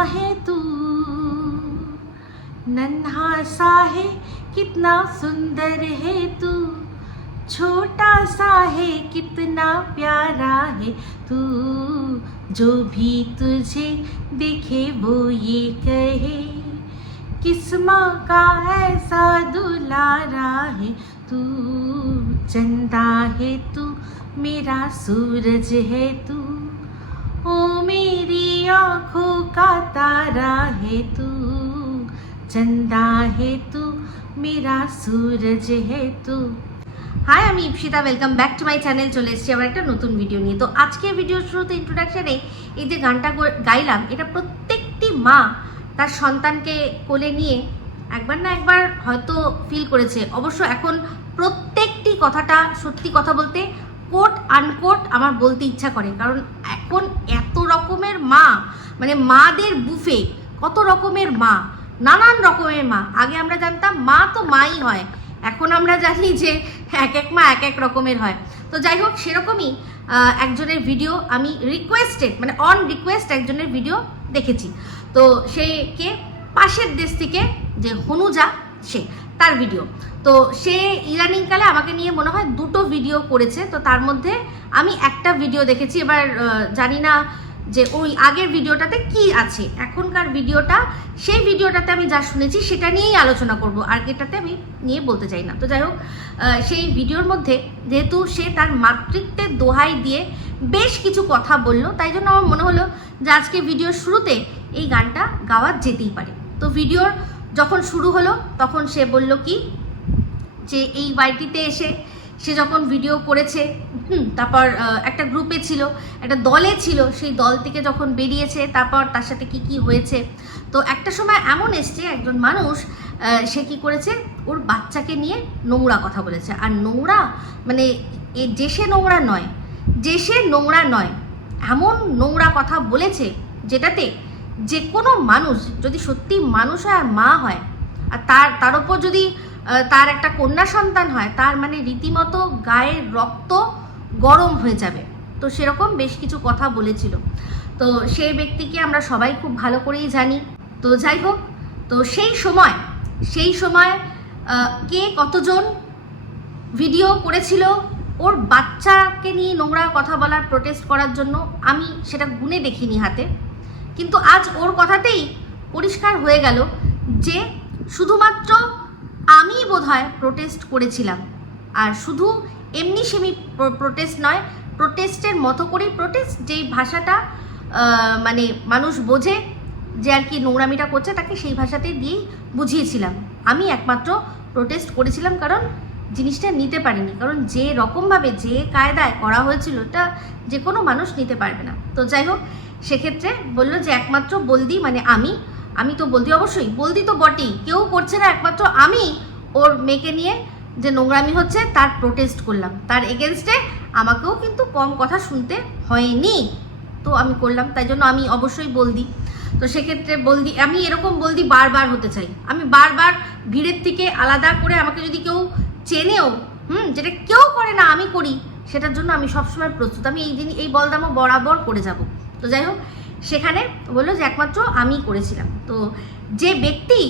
है तू। नन्हा सा है, कितना सुंदर है तू। छोटा सा है, कितना प्यारा है तू। जो भी तुझे देखे, वो ये कहे। किस्मा का ऐसा दुलारा है तू। चंदा है तू, मेरा सूरज है तू। ओ मेरी आंखों का तारा है तू चंदा है तू मेरा सूरज है तू হাই আমি Ipsita welcome back to my channel চলে এসেছি আবার একটা নতুন ভিডিও নিয়ে তো আজকের ভিডিওর শুরুতে ইন্ট্রোডাকশানে এই যে গানটা গো- গাইলাম এটা প্রত্যেকটি মা তার সন্তানকে কোলে নিয়ে একবার না একবার হয়তো ফিল করেছে অবশ্য এখন প্রত্যেকটি কথাটা সত্যি কথা বলতে কোট আনকোট আমার বলতে ইচ্ছা করে কারণ এখন এত রকমের মা মানে মাদের বুফে, কত রকমের মা, নানান রকমের মা। আগে আমরা জানতাম মা তো মাই হয়, এখন আমরা জানি যে এক এক মা এক এক রকমের হয়। তো যাই হোক, সেরকমই একজনের ভিডিও আমি রিকোয়েস্টেড মানে অন রিকোয়েস্ট একজনের ভিডিও দেখেছি। তো সে কে? পাশের দেশ থেকে যে হনুজা সে। তার ভিডিও তো সে ইদানিংকালে আমাকে নিয়ে মনে হয় দুটো ভিডিও করেছে, তো তার মধ্যে আমি একটা ভিডিও দেখেছি। এবার জানি না যে ওই আগের ভিডিওটাতে কি আছে। এখনকার ভিডিওটা সেই ভিডিওটাতে আমি যা শুনেছি সেটা নিয়েই আলোচনা করব আগেরটাতে আমি নিয়ে বলতে চাই না। তো যাই হোক সেই ভিডিওর মধ্যে যেহেতু সে তার মাতৃত্বের দোহাই দিয়ে বেশ কিছু কথা বলল, তাই জন্য আমার মনে হলো যে আজকে ভিডিওর শুরুতে এই গানটা গাওয়া যেতেই পারে। তো ভিডিওর যখন শুরু হলো, তখন সে বলল কি? যে এই বাড়িটিতে এসে সে যখন ভিডিও করেছে তারপর একটা গ্রুপে ছিল, একটা দলে ছিল, সেই দল থেকে যখন বেরিয়েছে, তারপর তার সাথে কি কি হয়েছে? তো একটা সময় এমন এসছে, একজন মানুষ সে কি করেছে? ওর বাচ্চাকে নিয়ে নোংরা কথা বলেছে। আর নোংরা মানে এ সে নোংরা নয় সে নোংরা নয়, এমন নোংরা কথা বলেছে যেটাতে যে কোনো মানুষ, যদি সত্যি মানুষ হয় আর মা হয়, আর তার তার ওপর যদি তার একটা কন্যা সন্তান হয়, তার মানে রীতিমতো গায়ের রক্ত গরম হয়ে যাবে। তো সেরকম বেশ কিছু কথা বলেছিল। তো সেই ব্যক্তিকে আমরা সবাই খুব ভালো করেই জানি। তো যাই হোক, তো সেই সময় সেই সময় কে কতজন ভিডিও করেছিল, ওর বাচ্চাকে নিয়ে নোংরা কথা বলার প্রোটেস্ট করার জন্য আমি সেটা গুনে দেখিনি হাতে। কিন্তু আজ ওর কথাতেই পরিষ্কার হয়ে গেল যে শুধুমাত্র আমি বোধহয় প্রোটেস্ট করেছিলাম। আর শুধু এমনি সেমি প্রোটেস্ট নয় প্রোটেস্টের মতো করেই প্রোটেস্ট যেই ভাষাটা মানে মানুষ বোঝে যে আর কি নোংরামিটা করছে তাকে সেই ভাষাতেই দিয়েই বুঝিয়েছিলাম। আমি একমাত্র প্রোটেস্ট করেছিলাম কারণ জিনিসটা নিতে পারিনি। কারণ যে রকমভাবে যে কায়দায় করা হয়েছিল, এটা যে কোনো মানুষ নিতে পারবে না। তো যাই হোক সেক্ষেত্রে বলল যে একমাত্র বলদি মানে আমি আমি তো বলদি অবশ্যই, বলদি তো বটেই, কেউ করছে না একমাত্র আমি ওর মেয়েকে নিয়ে যে নোংরামি হচ্ছে তার প্রোটেস্ট করলাম। তার এগেনস্টে আমাকেও কিন্তু কম কথা শুনতে হয়নি। তো আমি করলাম, তাই জন্য আমি অবশ্যই বলদি। তো সেক্ষেত্রে বলদি, আমি এরকম বলদি বারবার হতে চাই। আমি বারবার ভিড়ের থেকে আলাদা করে আমাকে যদি কেউ চেনেও, হুম, যেটা কেউ করে না, আমি করি, সেটার জন্য আমি সবসময় প্রস্তুত। আমি এই জিনিস এই বলদামও বরাবর করে যাব। তো যাই হোক, সেখানে বলল যে একমাত্র আমি করেছিলাম। তো যে ব্যক্তি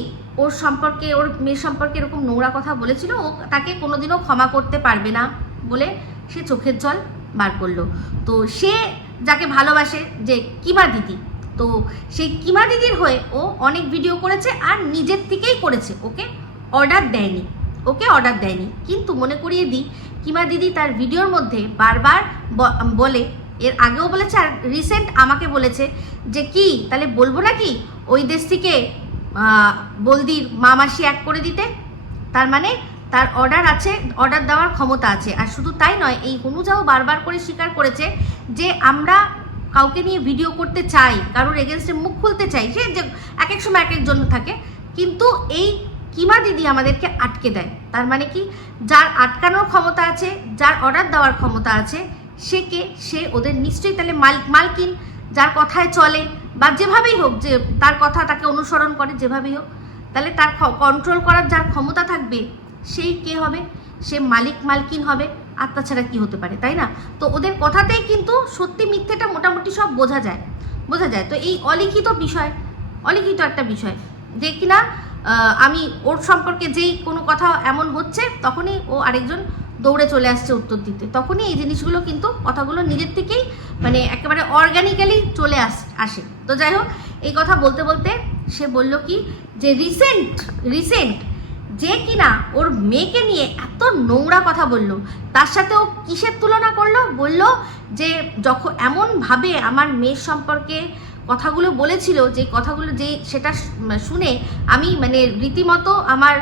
ওর সম্পর্কে, ওর মেয়ের সম্পর্কে এরকম নোংরা কথা বলেছিল, ও তাকে কোনোদিনও ক্ষমা করতে পারবে না বলে সে চোখের জল বার করল। তো সে যাকে ভালোবাসে, যে কিমা দিদি, তো সেই কিমা দিদির হয়ে ও অনেক ভিডিও করেছে আর নিজের থেকেই করেছে। ওকে অর্ডার দেয়নি। ওকে অর্ডার দেয়নি। কিন্তু মনে করিয়ে দিই, কিমা দিদি তার ভিডিওর মধ্যে বারবার বলে এর আগেও বলেছে আর রিসেন্ট আমাকে বলেছে যে কি? তাহলে বলব নাকি? ওই দেশ থেকে বলদির মা মাসি এক করে দিতে। তার মানে তার অর্ডার আছে অর্ডার দেওয়ার ক্ষমতা আছে। আর শুধু তাই নয়, এই হনুজাও বারবার করে স্বীকার করেছে যে আমরা কাউকে নিয়ে ভিডিও করতে চাই, কারোর এগেনস্টে মুখ খুলতে চাই। সে যে এক এক সময় এক একজন থাকে। কিন্তু এই কিমা দিদি আমাদেরকে আটকে দেয়। তার মানে কি? যার আটকানোর ক্ষমতা আছে, যার অর্ডার দেওয়ার ক্ষমতা আছে সে কে? সে ওদের নিশ্চয়ই তাহলে মালিক মালকিন, যার কথায় চলে, বা যেভাবেই হোক, যে তার কথা তাকে অনুসরণ করে, যেভাবেই হোক, তাহলে তার কন্ট্রোল করার যার ক্ষমতা থাকবে, সেই কে হবে? সে মালিক, মালকিন হবে, আর তাছাড়া কি হতে পারে, তাই না? তো ওদের কথাতেই কিন্তু সত্যি মিথ্যেটা মোটামুটি সব বোঝা যায় বোঝা যায়। তো এই অলিখিত বিষয়, অলিখিত একটা বিষয়, যে কিনা আমি ওর সম্পর্কে যেই কোনো কথা এমন হচ্ছে, তখনই ও আরেকজন দৌড়ে চলে আসছে উত্তর দিতে। তখনই এই জিনিসগুলো কিন্তু কথাগুলো নিজের থেকেই মানে একেবারে অর্গানিক্যালি চলে আস, আসে। তো যাই হোক, এই কথা বলতে বলতে সে বলল কি যে রিসেন্ট রিসেন্ট যে কিনা ওর মেয়েকে নিয়ে এত নোংরা কথা বলল, তার সাথে ও কিসের তুলনা করল? বলল যে যখন এমনভাবে আমার মেয়ের সম্পর্কে কথাগুলো বলেছিল, যে কথাগুলো যে সেটা শুনে আমি মানে রীতিমতো আমার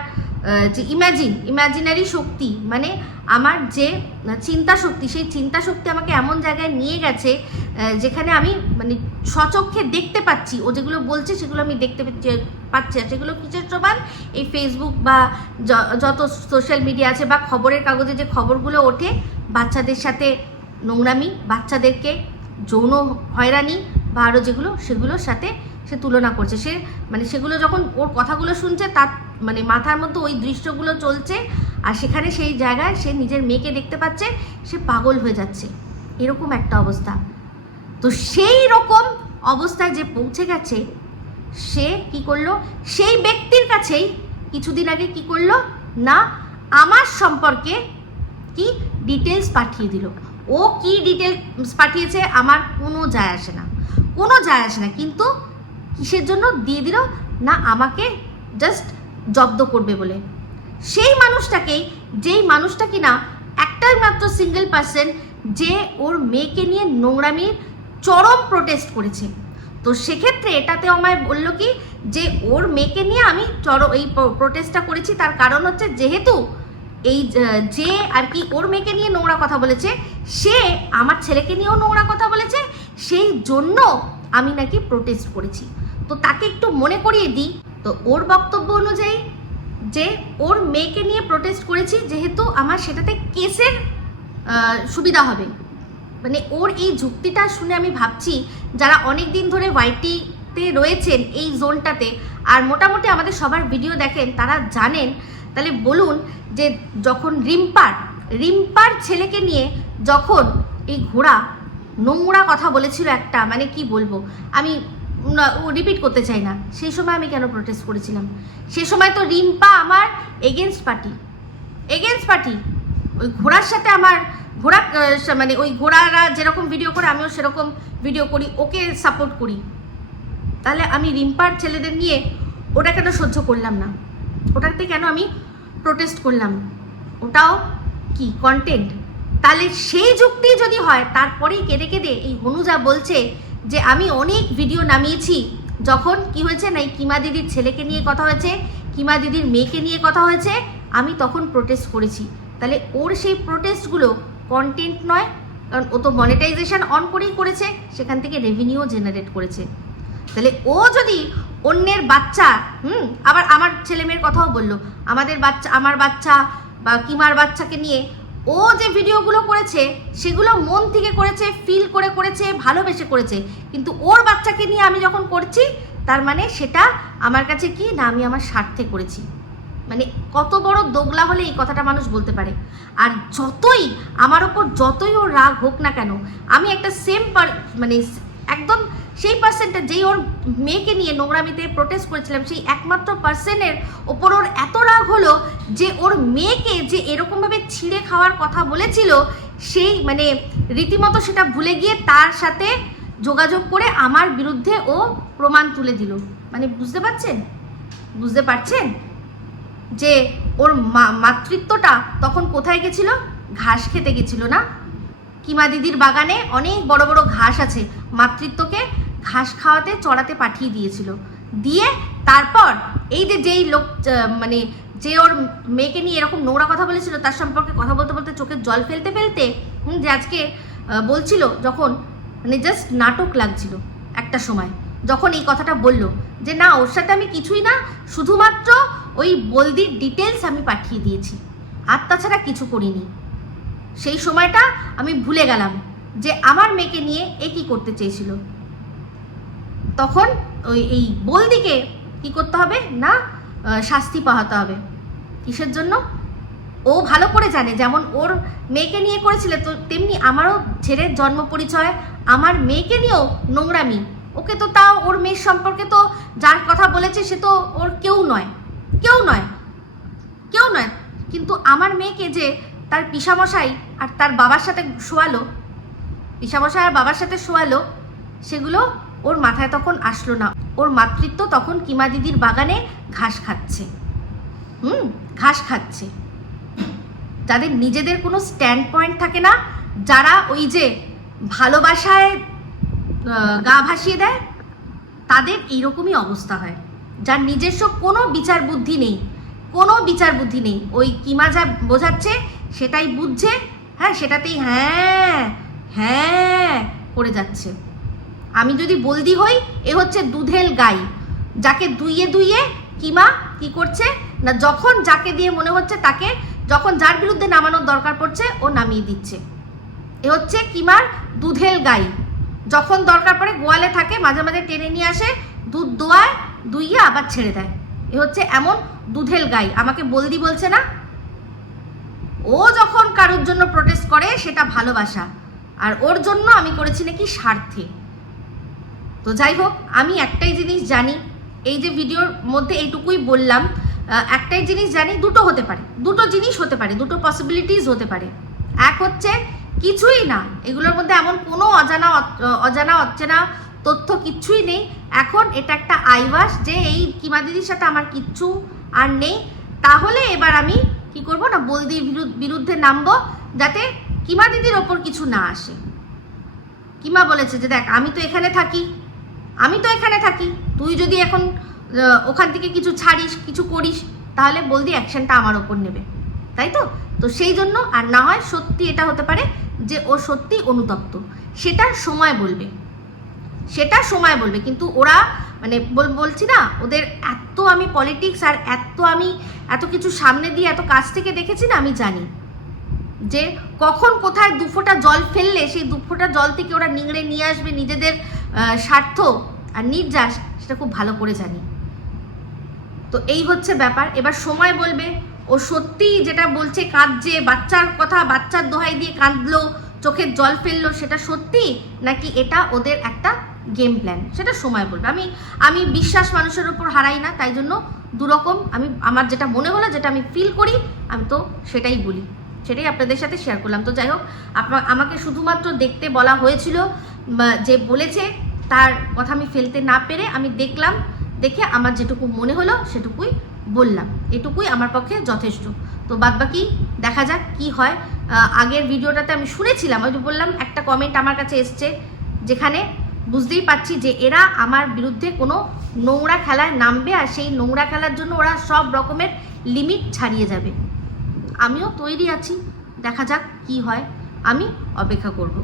যে ইম্যাজিন ইম্যাজিনারি শক্তি মানে আমার যে চিন্তা শক্তি, সেই চিন্তা শক্তি আমাকে এমন জায়গায় নিয়ে গেছে যেখানে আমি মানে সচক্ষে দেখতে পাচ্ছি, ও যেগুলো বলছে সেগুলো আমি দেখতে পাচ্ছি- আর সেগুলো কিসের প্রমাণ? এই ফেসবুক বা যত সোশ্যাল মিডিয়া আছে বা খবরের কাগজে যে খবরগুলো ওঠে, বাচ্চাদের সাথে নোংরামি, বাচ্চাদেরকে যৌন হয়রানি বা আরও যেগুলো, সেগুলোর সাথে সে তুলনা করছে। সে মানে সেগুলো যখন ওর কথাগুলো শুনছে, তার মানে মাথার মধ্যে ওই দৃশ্যগুলো চলছে আর সেখানে সেই জায়গায় সে নিজের মেয়েকে দেখতে পাচ্ছে, সে পাগল হয়ে যাচ্ছে। এরকম একটা অবস্থা। তো সেই রকম অবস্থায় যে পৌঁছে গেছে, সে কি করল? সেই ব্যক্তির কাছেই কিছুদিন আগে কি করল? না, আমার সম্পর্কে কি ডিটেলস পাঠিয়ে দিল। ও কি ডিটেলস পাঠিয়েছে আমার কোনো যায় আসে না। কোনো যায় আসে না, কিন্তু কিসের জন্য দিয়ে দিল? না, আমাকে জাস্ট জব্দ করবে বলে। সেই মানুষটাকেই, যেই মানুষটা কিনা একটাই মাত্র সিঙ্গেল পার্সন যে ওর মেয়েকে নিয়ে নোংরামির চরম প্রোটেস্ট করেছে। তো সেক্ষেত্রে এটাতে আমায় বলল কি, যে ওর মেয়েকে নিয়ে আমি চরম এই প্রোটেস্টটা করেছি। তার কারণ হচ্ছে যেহেতু এই যে- আর কি ওর মেয়েকে নিয়ে নোংরা কথা বলেছে, সে আমার ছেলেকে নিয়েও নোংরা কথা বলেছে, সেই জন্য আমি নাকি প্রোটেস্ট করেছি। তো তাকে একটু মনে করিয়ে দিই তো ওর বক্তব্য অনুযায়ী যে ওর মেয়েকে নিয়ে প্রোটেস্ট করেছি, যেহেতু আমার সেটাতে কেসের সুবিধা হবে। মানে ওর এই যুক্তিটা শুনে আমি ভাবছি, যারা অনেক দিন ধরে ওয়াইটিতে রয়েছেন এই জোনটাতে, আর মোটামুটি আমাদের সবার ভিডিও দেখেন, তারা জানেন, তাহলে বলুন যে যখন রিম্পার রিম্পার ছেলেকে নিয়ে যখন এই ঘোড়া নোংরা কথা বলেছিল একটা মানে কি বলব? আমি রিপিট করতে চাই না। সেই সময় আমি কেন প্রোটেস্ট করেছিলাম? সে সময় তো রিম্পা আমার এগেনস্ট পার্টি এগেনস্ট পার্টি ওই ঘোড়ার সাথে আমার ঘোড়া মানে ওই ঘোড়ারা যেরকম ভিডিও করে, আমিও সেরকম ভিডিও করি, ওকে সাপোর্ট করি। তাহলে আমি রিম্পার ছেলেদের নিয়ে ওটা কেন সহ্য করলাম না। ওটাতে কেন আমি প্রোটেস্ট করলাম? ওটাও কি কন্টেন্ট তাহলে সেই যুক্তি যদি হয়, তারপরেই কেঁদে কেঁদে এই হনুজা বলছে যে আমি অনেক ভিডিও নামিয়েছি। যখন কি হয়েছে না, এই কিমা দিদির ছেলেকে নিয়ে কথা হয়েছে, কিমা দিদির মেয়েকে নিয়ে কথা হয়েছে, আমি তখন প্রোটেস্ট করেছি। তাহলে ওর সেই প্রোটেস্টগুলো কন্টেন্ট নয়, কারণ ও তো মনিটাইজেশন অন করেই করেছে, সেখান থেকে রেভিনিউ জেনারেট করেছে। তাহলে ও যদি অন্যের বাচ্চা, হুম, আবার আমার ছেলে মেয়ের কথাও বলল, আমাদের বাচ্চা, আমার বাচ্চা বা কিমার বাচ্চাকে নিয়ে ও যে ভিডিওগুলো করেছে, সেগুলো মন থেকে করেছে ফিল করে করেছে, ভালোবেসে করেছে। কিন্তু ওর বাচ্চাকে নিয়ে আমি যখন করছি, তার মানে সেটা আমার কাছে কি না আমি আমার স্বার্থে করেছি। মানে কত বড় দোগলা হলে এই কথাটা মানুষ বলতে পারে। আর যতই, আমার ওপর যতই ওর রাগ হোক না কেন, আমি একটা সেম মানে একদম সেই পার্সেন্টটা যেই ওর মেয়েকে নিয়ে নোংরামিতে প্রোটেস্ট করেছিলাম, সেই একমাত্র পার্সেনের ওপর ওর এত রাগ হলো যে ওর মেয়েকে যে এরকমভাবে ছিঁড়ে খাওয়ার কথা বলেছিল, সেই মানে রীতিমতো সেটা ভুলে গিয়ে তার সাথে যোগাযোগ করে আমার বিরুদ্ধে ও প্রমাণ তুলে দিল। মানে বুঝতে পারছেন? বুঝতে পারছেন? যে ওর মাতৃত্বটা তখন কোথায় গেছিল? ঘাস খেতে গেছিল না? কিমা দিদির বাগানে অনেক বড় বড় ঘাস আছে। মাতৃত্বকে ঘাস খাওয়াতে চড়াতে পাঠিয়ে দিয়েছিল। দিয়ে তারপর এই যে যেই লোক মানে যে ওর মেয়েকে নিয়ে এরকম নোংরা কথা বলেছিল তার সম্পর্কে কথা বলতে বলতে চোখের জল ফেলতে ফেলতে হুম, যে আজকে বলছিল যখন মানে জাস্ট নাটক লাগছিল একটা সময় যখন এই কথাটা বলল যে না ওর সাথে আমি কিছুই না শুধুমাত্র ওই বলদির ডিটেলস আমি পাঠিয়ে দিয়েছি। আর তাছাড়া কিছু করিনি। সেই সময়টা আমি ভুলে গেলাম যে আমার মেয়েকে নিয়ে এ কী করতে চেয়েছিল? তখন ওই, এই বলদিকে কি করতে হবে না শাস্তি পাওয়াতে হবে। কিসের জন্য? ও ভালো করে জানে, যেমন ওর মেয়েকে নিয়ে করেছিল, তো তেমনি আমারও ছেলের জন্ম পরিচয়, আমার মেয়েকে নিয়েও নোংরামি। ওকে তো তাও, ওর মেয়ের সম্পর্কে তো যার কথা বলেছে, সে তো ওর কেউ নয়। কেউ নয়। কেউ নয়। কিন্তু আমার মেয়েকে যে তার পিসামশাই আর তার বাবার সাথে শোয়ালো, পিসামশাই আর বাবার সাথে শোয়ালো, সেগুলো ওর মাথায় তখন আসলো না। ওর মাতৃত্ব তখন কিমা দিদির বাগানে ঘাস খাচ্ছে। হুম, ঘাস খাচ্ছে। যাদের নিজেদের কোনো স্ট্যান্ড পয়েন্ট থাকে না, যারা ওই যে ভালোবাসায় গা ভাসিয়ে দেয়, তাদের এইরকমই অবস্থা হয়। যার নিজস্ব কোনো বিচার বুদ্ধি নেই, কোনো বিচার বুদ্ধি নেই। ওই কিমা যা বোঝাচ্ছে, সেটাই বুঝছে হ্যাঁ সেটাতেই হ্যাঁ হ্যাঁ করে যাচ্ছে। আমি যদি বলদি হই, এ হচ্ছে দুধেল গাই। যাকে দুইয়ে দুইয়ে কিমা কি করছে, না যখন যাকে দিয়ে মনে হচ্ছে তাকে, যখন যার বিরুদ্ধে নামানোর দরকার পড়ছে, ও নামিয়ে দিচ্ছে। এ হচ্ছে কিমার দুধেল গাই। যখন দরকার পড়ে গোয়ালে থাকে, মাঝে মাঝে টেনে নিয়ে আসে, দুধ দোয়ায়, দুইয়ে আবার ছেড়ে দেয়। এ হচ্ছে এমন দুধেল গাই। আমাকে বলদি বলছে না? ও যখন কারোর জন্য প্রোটেস্ট করে, সেটা ভালোবাসা। আর ওর জন্য আমি করেছি নাকি স্বার্থে। তো যাই হোক, আমি একটাই জিনিস জানি, এই যে ভিডিওর মধ্যে এইটুকুই বললাম একটাই জিনিস জানি, দুটো হতে পারে, দুটো জিনিস হতে পারে, দুটো পসিবিলিটিস হতে পারে। এক হচ্ছে কিছুই না, এগুলোর মধ্যে এমন কোনো অজানা অজানা, অচেনা তথ্য কিচ্ছুই নেই। এখন এটা একটা আইবাস যে এই কিমা দিদির সাথে আমার কিচ্ছু আর নেই। তাহলে এবার আমি কি করব না বলদির বিরুদ্ধ- বিরুদ্ধে নামবো, যাতে কিমা দিদির ওপর কিছু না আসে। কিমা বলেছে যে, দেখ, আমি তো এখানে থাকি আমি তো এখানে থাকি। তুই যদি এখন ওখান থেকে কিছু ছাড়িস, কিছু করিস, তাহলে বলদি অ্যাকশনটা আমার ওপর নেবে। তাই তো? তো সেই জন্য, আর না হয় সত্যি এটা হতে পারে যে ও সত্যি অনুতপ্ত। সেটা সময় বলবে। সেটা সময় বলবে। কিন্তু ওরা মানে বল বলছি না, ওদের এত আমি পলিটিক্স আর এত আমি এত কিছু সামনে দিয়ে এত কাছ থেকে দেখেছি না, আমি জানি। যে কখন কোথায় দুফোটা জল ফেললে, সেই দুফোটা জল থেকে ওরা নিংড়ে নিয়ে আসবে নিজেদের স্বার্থ আর নির্যাস সেটা খুব ভালো করে জানি। তো এই হচ্ছে ব্যাপার। এবার সময় বলবে, ও সত্যি যেটা বলছে, কাঁদছে, বাচ্চার কথা, বাচ্চার দোহাই দিয়ে কাঁদলো, চোখের জল ফেলল, সেটা সত্যি? নাকি এটা ওদের একটা গেম প্ল্যান সেটা সময় বলবে। আমি আমি বিশ্বাস মানুষের উপর হারাই না, তাই জন্য দুরকম আমি, আমার যেটা মনে হলো, যেটা আমি ফিল করি, আমি তো সেটাই বলি। সেটাই আপনাদের সাথে শেয়ার করলাম। তো যাই হোক আমাকে শুধুমাত্র দেখতে বলা হয়েছিল যে বলেছে তার কথা আমি ফেলতে না পেরে আমি দেখলাম, দেখে আমার যেটুকু মনে হলো সেটুকুই বললাম। এটুকুই আমার পক্ষে যথেষ্ট। তো বাদবাকি দেখা যাক কি হয়। আগের ভিডিওটাতে আমি শুনেছিলাম, ওই বললাম, একটা কমেন্ট আমার কাছে এসছে, যেখানে বুঝতেই পারছি যে এরা আমার বিরুদ্ধে কোনো নোংরা খেলায় নামবে আর সেই নোংরা খেলার জন্য ওরা সব রকমের লিমিট ছাড়িয়ে যাবে। আমিও তৈরি আছি, দেখা যাক কি হয়, আমি অপেক্ষা করব।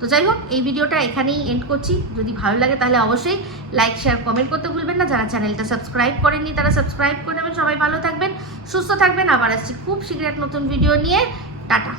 তো যাই হোক এই ভিডিওটা এখানেই এন্ড করছি। যদি ভালো লাগে তাহলে অবশ্যই লাইক শেয়ার কমেন্ট করতে ভুলবেন না। যারা চ্যানেলটা সাবস্ক্রাইব করেননি, তারা সাবস্ক্রাইব করে নেবেন। সবাই ভালো থাকবেন, সুস্থ থাকবেন। আবার আসছি খুব শীঘ্র এক নতুন ভিডিও নিয়ে। টাটা।